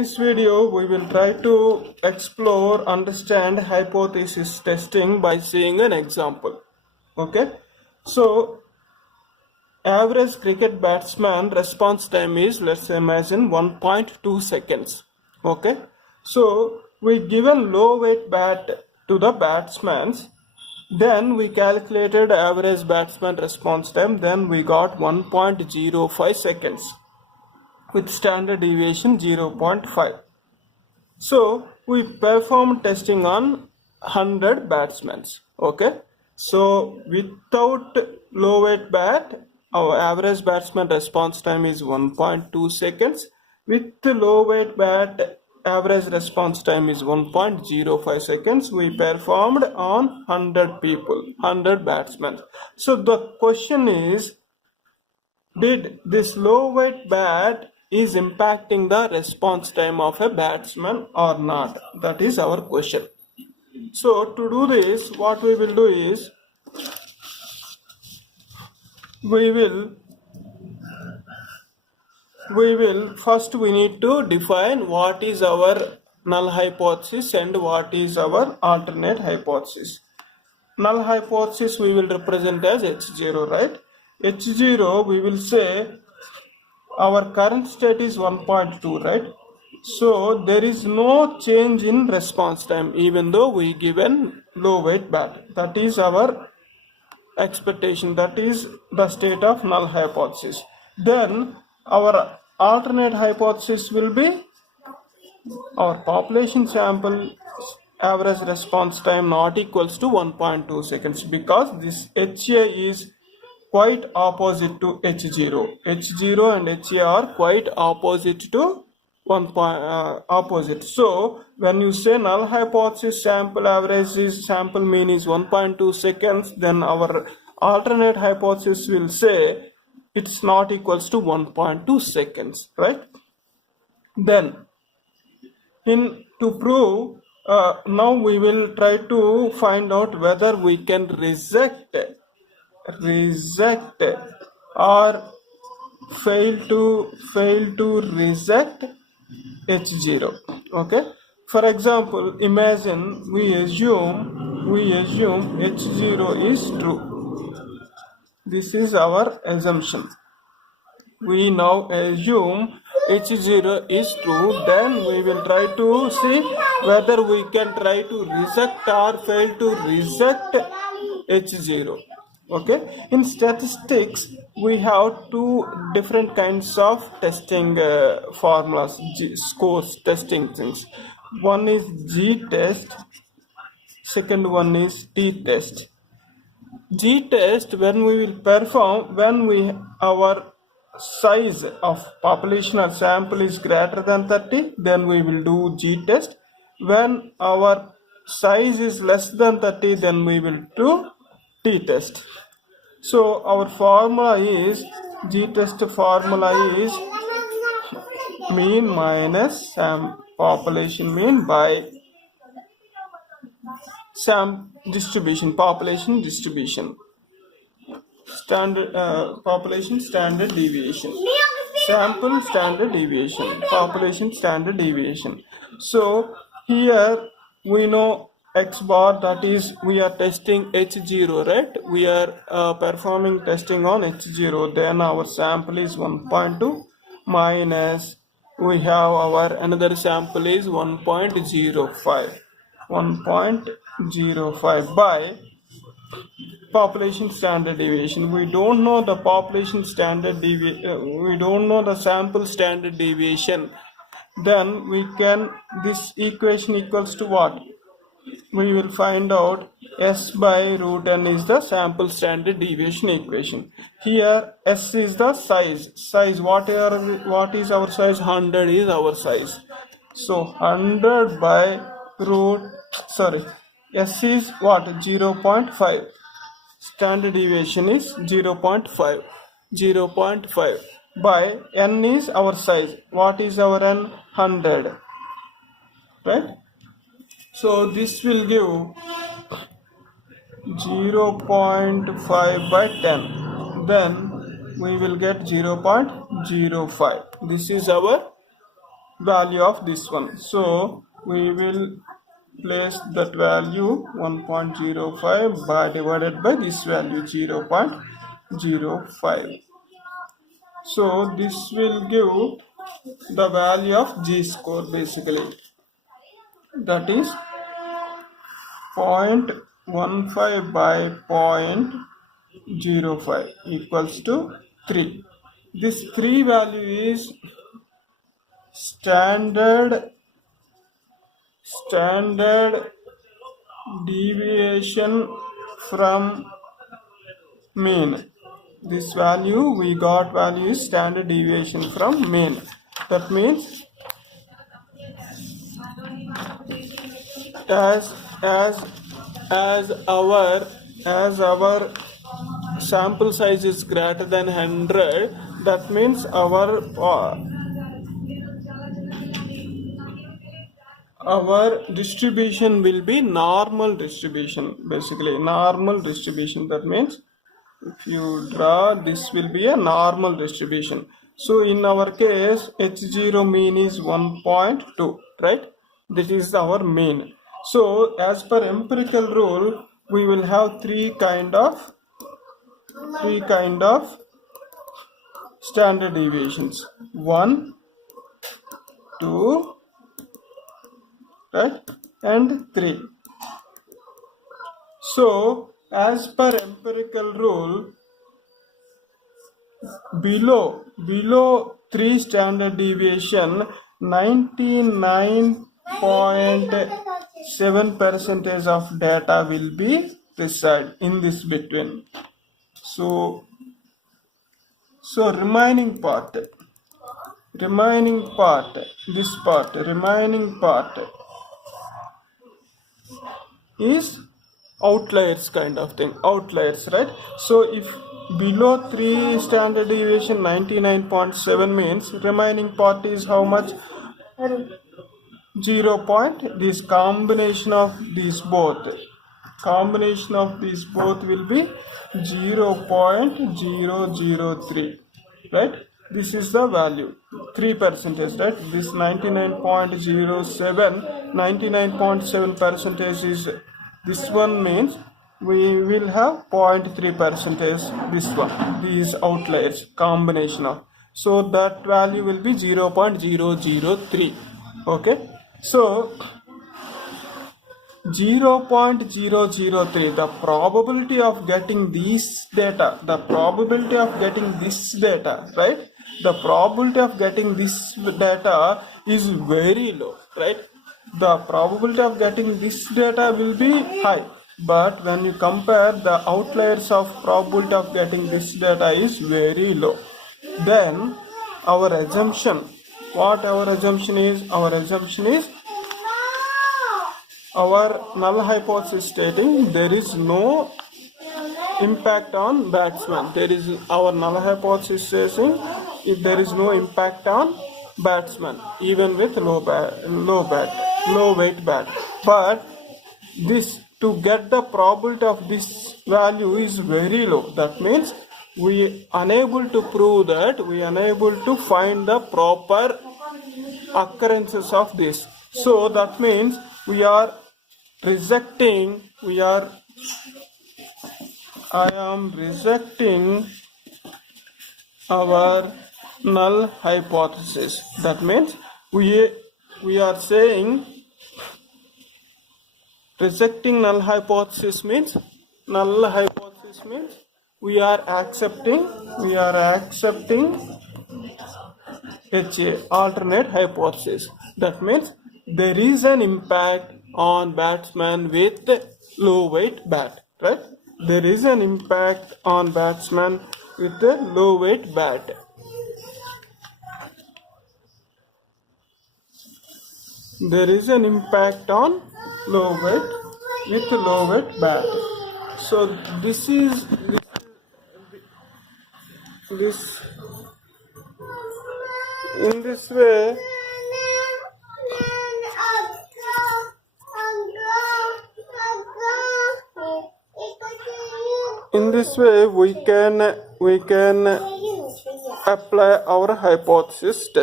This video we will try to explore, understand hypothesis testing by seeing an example. Okay, so average cricket batsman response time is, let's imagine, 1.2 seconds. Okay, so we given low weight bat to the batsman, then we calculated average batsman response time, then we got 1.05 seconds with standard deviation 0.5. So we performed testing on 100 batsmen. Okay, so without low weight bat, our average batsman response time is 1.2 seconds. With low weight bat, average response time is 1.05 seconds. We performed on 100 people, 100 batsmen. So the question is, did this low weight bat is impacting the response time of a batsman or not? That is our question. So to do this, what we will do is, we will first we need to define what is our null hypothesis and what is our alternate hypothesis. Null hypothesis we will represent as H0, right? H0 we will say our current state is 1.2, right? So there is no change in response time even though we given low weight bat. That is our expectation, that is the state of null hypothesis. Then our alternate hypothesis will be our population sample average response time not equals to 1.2 seconds, because this HA is quite opposite to H0. H0 and HA are quite opposite to opposite. So when you say null hypothesis sample average is sample mean is 1.2 seconds, then our alternate hypothesis will say it's not equals to 1.2 seconds, right? Then to prove, now we will try to find out whether we can reject or fail to reject H0. Okay, for example, imagine we assume H0 is true. This is our assumption. We now assume H0 is true, then we will try to see whether we can try to reject or fail to reject H0. Okay, in statistics we have two different kinds of testing formulas, scores, testing things. One is G test, second one is T test. G test, when we will perform, when our size of population or sample is greater than 30, then we will do G test. When our size is less than 30, then we will do T test. So our formula is, G test formula is mean minus population mean by distribution, population distribution, standard population standard deviation, sample standard deviation, population standard deviation. So here we know X bar, that is we are testing H0, right? We are performing testing on H0, then our sample is 1.2 minus we have our another sample is 1.05 by population standard deviation. We don't know the population standard deviation, we don't know the sample standard deviation. Then we can, this equation equals to what? We will find out S by root n is the sample standard deviation equation. What is the size? What is our size? 100 is our size. So 100 by S is what? 0.5. Standard deviation is 0.5 by n is our size. What is our n? 100, right? So this will give 0.5 by 10. Then we will get 0.05. This is our value of this one. So we will place that value 1.05 by divided by this value 0.05. So this will give the value of G score basically, that is 0.15 by 0.05 equals to 3. This 3 value is standard deviation from mean. This value we got value is standard deviation from mean. That means as our sample size is greater than 100, that means our distribution will be normal distribution, basically normal distribution. That means if you draw, this will be a normal distribution. So in our case H0 mean is 1.2, right? This is our mean. So as per empirical rule, we will have three kind of standard deviations: 1, 2, right, and 3. So as per empirical rule, below 3 standard deviation, 99.7% of data will be reside in this between. So remaining part, is outliers kind of thing, outliers, right? So if below 3 standard deviation 99.7 means remaining part is how much? 0. This combination of these both will be 0.003, right? This is the value, 3%, right? This 99.7% is this one, means we will have 0.3% this one, these outliers combination of, so that value will be 0.003. okay, so 0.003, the probability of getting this data, right? The probability of getting this data is very low, right? The probability of getting this data will be high, but when you compare the outliers of probability of getting this data is very low. Then our assumption, our null hypothesis stating there is no impact on batsman. Our null hypothesis saying if there is no impact on batsman even with low weight bat. But this, to get the probability of this value is very low. That means we unable to prove that, we unable to find the proper occurrences of this. So that means I am rejecting our null hypothesis. That means we are saying rejecting null hypothesis means we are accepting HA, alternate hypothesis. That means there is an impact on batsman with low weight bat, right? There is an impact on batsman with a low weight bat. There is an impact on low weight bat. So this in this way we can apply our hypothesis test.